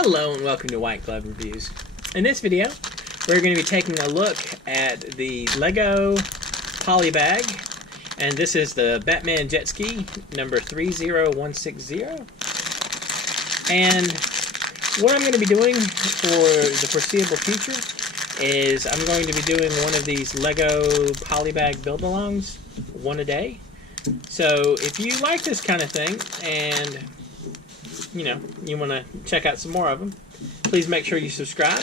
Hello and welcome to White Glove Reviews. In this video, we're going to be taking a look at the Lego Polybag, and this is the Batman Jetski number 30160. And what I'm going to be doing for the foreseeable future is I'm going to be doing one of these Lego Polybag build-alongs, one a day. So if you like this kind of thing and you want to check out some more of them, please make sure you subscribe,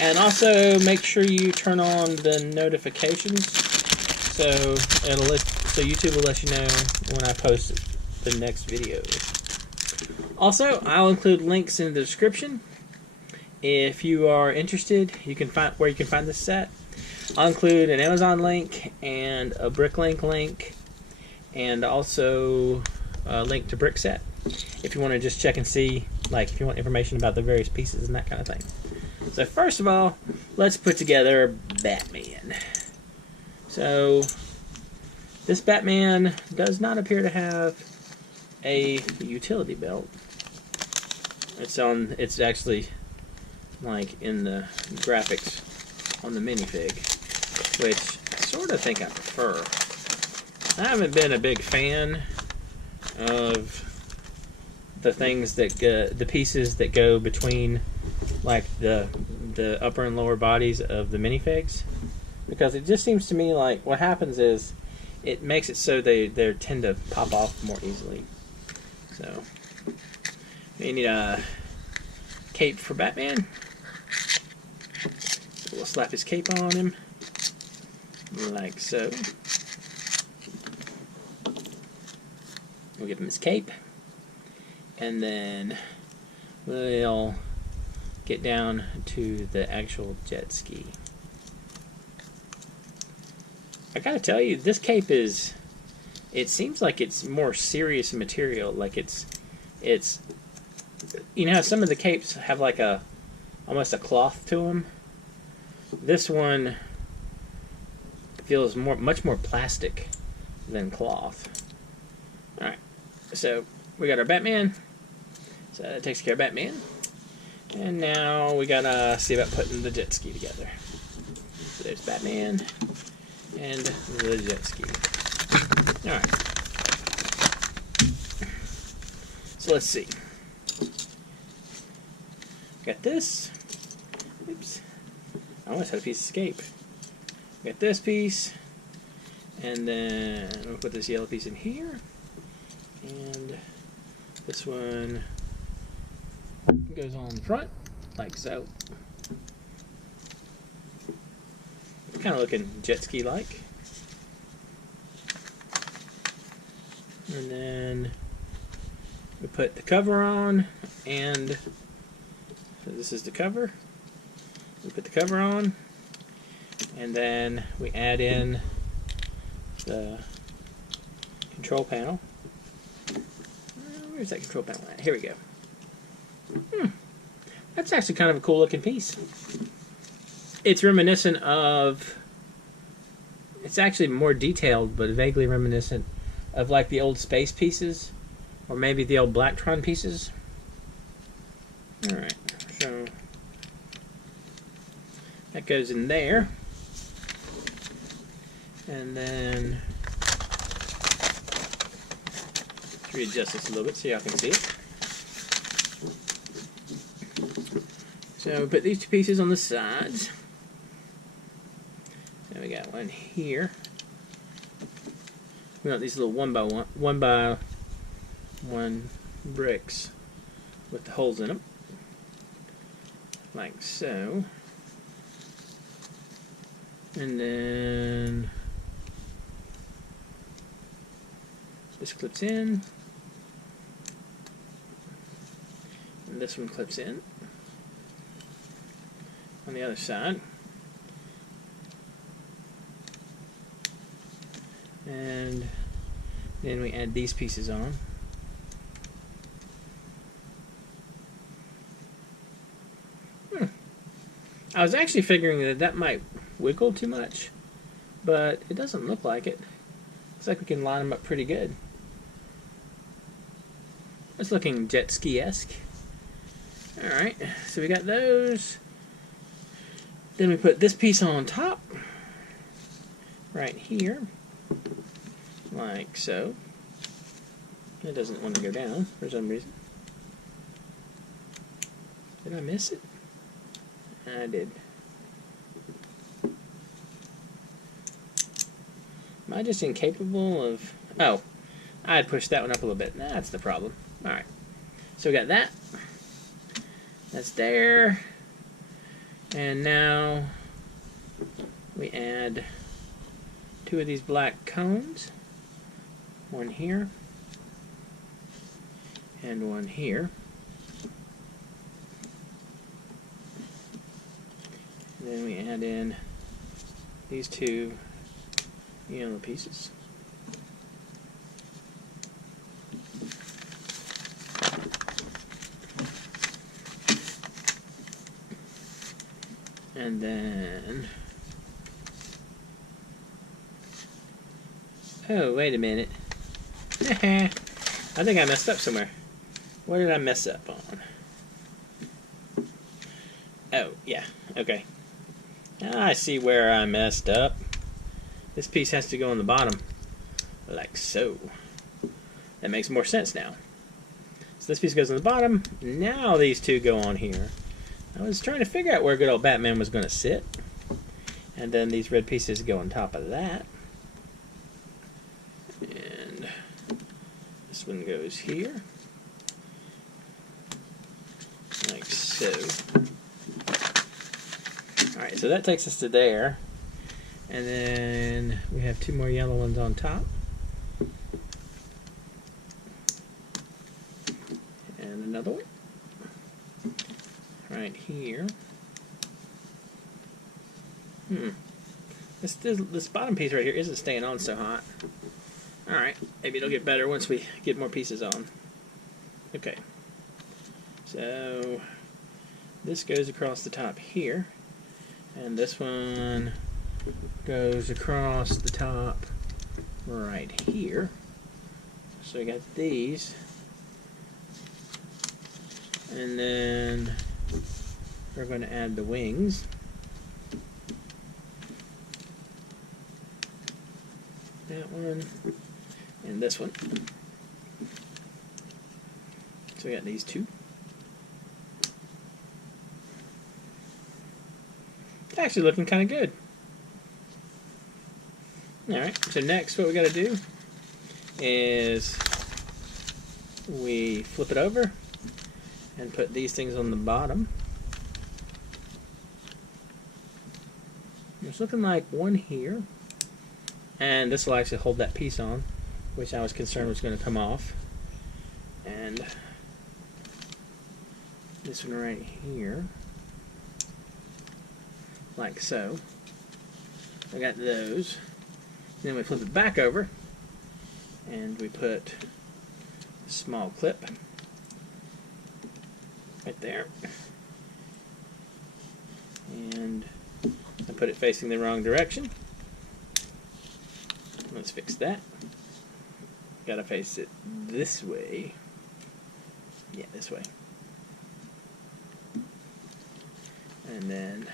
and also make sure you turn on the notifications so YouTube will let you know when I post the next video. Also, I'll include links in the description if you are interested. You can find where you can find this set. I'll include an Amazon link and a Bricklink link, and also a link to Brickset if you want to just check and see, like, if you want information about the various pieces and that kind of thing. So first of all, let's put together Batman. So this Batman does not appear to have a utility belt. It's actually like in the graphics on the minifig, which I sort of think I prefer. I haven't been a big fan of the things that the pieces that go between, like, the upper and lower bodies of the minifigs, because it just seems to me like what happens is it makes it so they tend to pop off more easily. So we need a cape for Batman. So we'll slap his cape on him like so. We'll give him his cape, and then we'll get down to the actual jet ski. I gotta tell you, this cape it seems like it's more serious material. Like it's you know how some of the capes have like almost a cloth to them? This one feels much more plastic than cloth. Alright, so we got our Batman. So that takes care of Batman. And now we gotta see about putting the jet ski together. So there's Batman and the jet ski. Alright. So let's see. Got this. Oops. I almost had a piece escape. Got this piece. And then we'll put this yellow piece in here. And this one goes on the front, like so. It's kind of looking jet ski like. And then we put the cover on, and so this is the cover. We put the cover on, and then we add in the control panel. Where's that control panel at? Here we go. That's actually kind of a cool looking piece. It's reminiscent of, it's actually more detailed, but vaguely reminiscent of like the old space pieces, or maybe the old Blacktron pieces. Alright, so that goes in there. And then readjust this a little bit so y'all can see it. So we put these two pieces on the sides. And we got one here. We got these little one by one bricks with the holes in them, like so. And then this clips in. And this one clips in on the other side. And then we add these pieces on. I was actually figuring that might wiggle too much, but it doesn't look like it. Looks like we can line them up pretty good. It's looking jet ski-esque. Alright, so we got those. Then we put this piece on top, right here, like so. It doesn't want to go down for some reason. Did I miss it? I did. Am I just incapable of... Oh, I had pushed that one up a little bit. That's the problem. Alright. So we got that. That's there. And now we add 2 of these black cones. One here. And one here. And then we add in these 2 yellow pieces. And then... Oh, wait a minute. I think I messed up somewhere. What did I mess up on? Oh, yeah. Okay. I see where I messed up. This piece has to go on the bottom, like so. That makes more sense now. So this piece goes on the bottom. Now these 2 go on here. I was trying to figure out where good old Batman was going to sit. And then these red pieces go on top of that. And this one goes here. Like so. Alright, so that takes us to there. And then we have 2 more yellow ones on top. And another one. Right here. This bottom piece right here isn't staying on so hot. Alright, maybe it'll get better once we get more pieces on. Okay. So this goes across the top here. And this one goes across the top right here. So we got these. And then we're going to add the wings. That one. And this one. So we got these 2. It's actually looking kind of good. Alright, so next what we got to do is we flip it over and put these things on the bottom. It's looking like one here. And this will actually hold that piece on, which I was concerned was going to come off. And this one right here. Like so. I got those. Then we flip it back over. And we put a small clip right there. And I put it facing the wrong direction. Let's fix that. Gotta face it this way. Yeah, this way. And then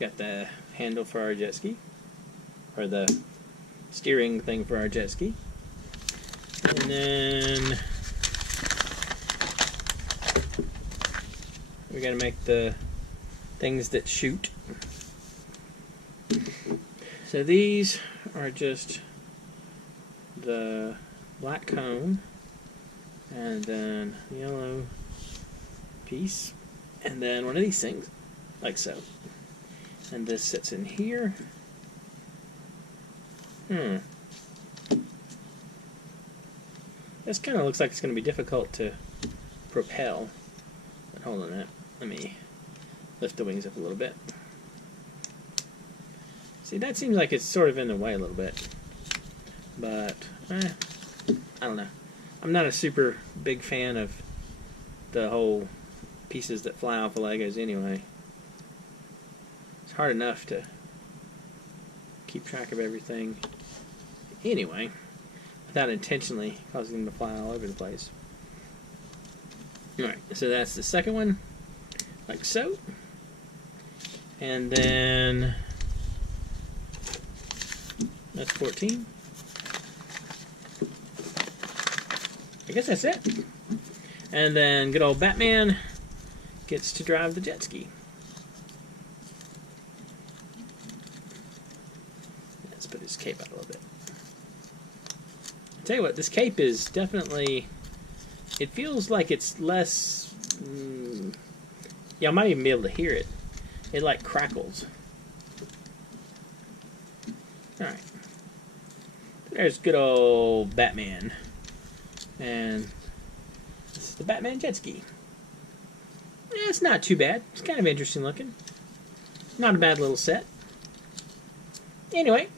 got the handle for our jet ski, or the steering thing for our jet ski. And then we're gonna make the things that shoot. So these are just the black cone and then the yellow piece and then one of these things, like so. And this sits in here. This kind of looks like it's going to be difficult to propel. But hold on a minute. Let me lift the wings up a little bit. See, that seems like it's sort of in the way a little bit. But, I don't know. I'm not a super big fan of the whole pieces that fly off of Legos anyway. It's hard enough to keep track of everything anyway, without intentionally causing them to fly all over the place. Alright, so that's the second one, like so. And then that's 14. I guess that's it. And then good old Batman gets to drive the jet ski. Let's put his cape out a little bit. I'll tell you what, this cape is definitely, it feels like it's less, yeah, I might even be able to hear it. It like crackles. Alright. There's good old Batman. And this is the Batman jet ski. Yeah, it's not too bad. It's kind of interesting looking. Not a bad little set. Anyway,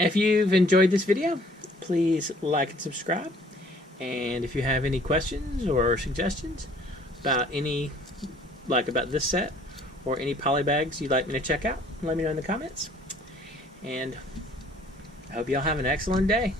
if you've enjoyed this video, please like and subscribe. And if you have any questions or suggestions about any, like about this set, or any polybags you'd like me to check out, let me know in the comments. And I hope y'all have an excellent day.